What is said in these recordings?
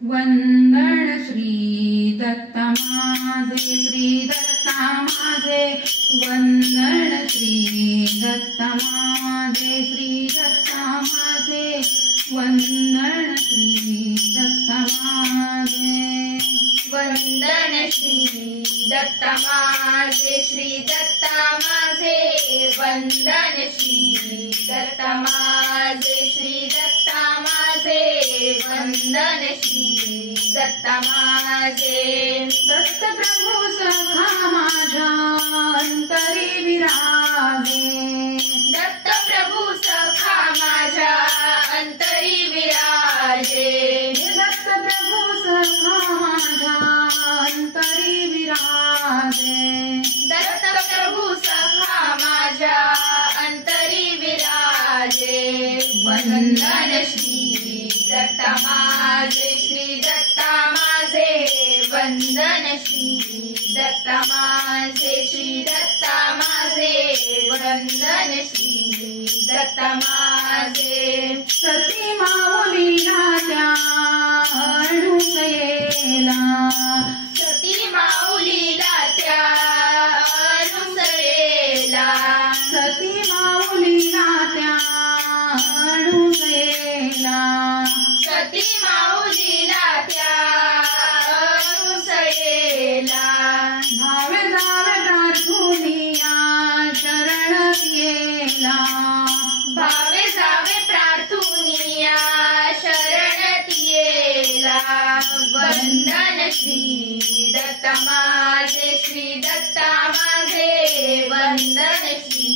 वंदन श्री दत्त माझे, श्री दत्ता माझे वंदन, श्री दत्त माझे, श्री दत्ता माझे वंदन, श्री दत्त माझे वंदन श्री दत्त माझे, श्री दत्त माझे वंदन, श्री दत्त माझे, श्री दत्त माझे वंदन, श्री दत्त माझे दत्त प्रभू सखा माझ्या अंतरी विराजे, दत्त प्रभू सखा माझ्या अंतरी विराजे, दत्त प्रभू सखा माझ्या अंतरी विराजे, दत्त प्रभू सखा माझ्या अंतरी विराजे वंदन श्री दत्त माझे, श्री दत्त माझे वंदन, श्री दत्त माझे, श्री दत्त माझे वंदन, श्री दत्त माझे सती माऊलीला त्या अनुसयेला, सती माऊलीला त्या अनुसयेला, सती माऊलीला त्या अनुसयेला, सती माऊलीला त्या अनुसयेला धावे जावे प्रार्थुनिया शरणत येला, भावे जावे प्रार्थुनिया शरणत येला वंदन श्री दत्त माझे, श्री दत्त माझे वंदन, श्री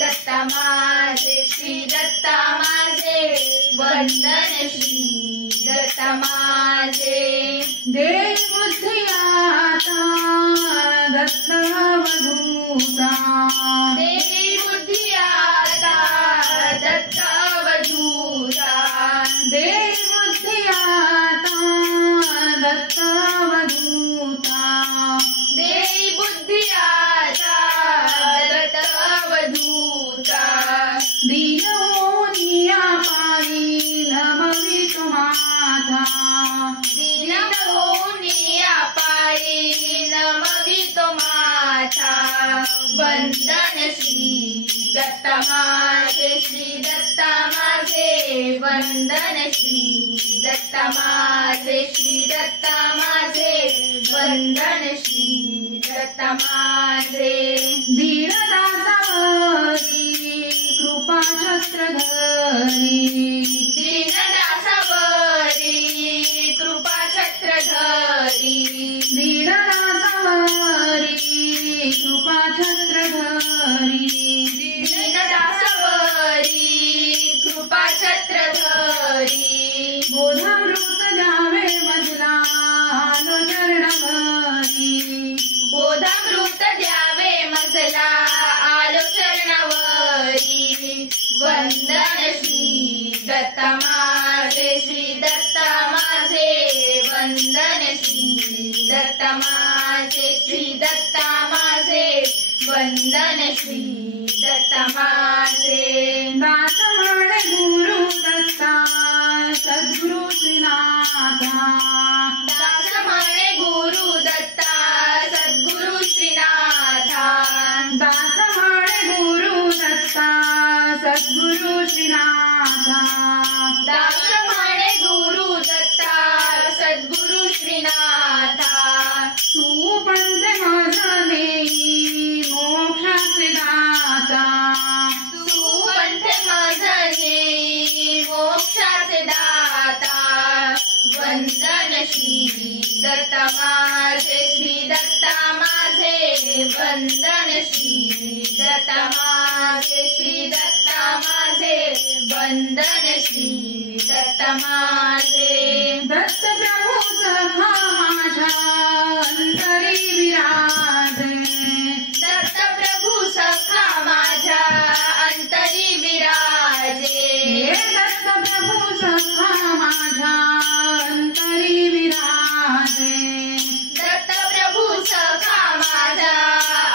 दत्त माझे, श्री दत्त माझे वंदन, श्री दत्त माझे दे बुद्धी आता दत्त अवधूता, देवी बुद्धी आता दत्त अवधूता, दे बुद्धी आता दत्त अवधूता, देवी बुद्धी आता दत्त अवधूता, दीनोनिया पायी नमवितो माता, दीनहोनिया पायी नमवितो माता वंदन श्री दत्त माझे, श्री दत्त माझे वंदन, श्री दत्त माझे, श्री दत्त माझे वंदन, श्री दत्त माझे दीनदासावरी कृपा छत्र धरी, दीनदासावरी कृपा छत्र धरी, दीनदासावरी कृपा छत्र धरी, दीनदासावरी कृपा छत्र धरी, बोधामृत द्यावे मजला आलो चरणवरी, बोधामृत द्यावे मजला आलो चरणवरी वंदन श्री दत्त माझे, श्री दत्त माझे वंदन, श्री दत्त माझे, श्री दत्त माझे वंदन, श्री दत्त माझे दास म्हणे गुरु दत्ता सद्गुरु श्रीनाथा, दास म्हणे गुरु दत्ता सद्गुरु श्रीनाथा, दास म्हणे गुरु दत्ता सद्गुरु श्रीनाथा, दास म्हणे गुरु दत्ता सद्गुरु श्रीनाथा, सुपंथ माझा नेई मोक्षाचे दाता, सुपंथ माझा नेई मोक्षाचे दाता वंदन श्री दत्त माझे, श्री दत्त माझे वंदन, श्री दत्त माझे, श्री दत्त माझे वंदन, श्री दत्त माझे दत्त प्रभू सखा माझ्या अंतरी विराजे, दत्त प्रभू सखा माझ्या अंतरी विराजे, दत्त प्रभू सखा माझ्या अंतरी विराजे, दत्त प्रभू सखा माझ्या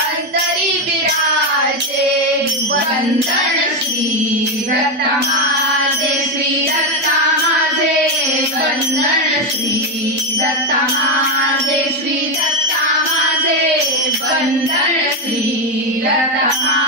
अंतरी विराजे वंदन श्री दत्त माझे, श्री दत्त माझे वंदन वंदन श्री दत्ता माझे, श्री दत्ता माझे, वंदन श्री दत्ता माझे.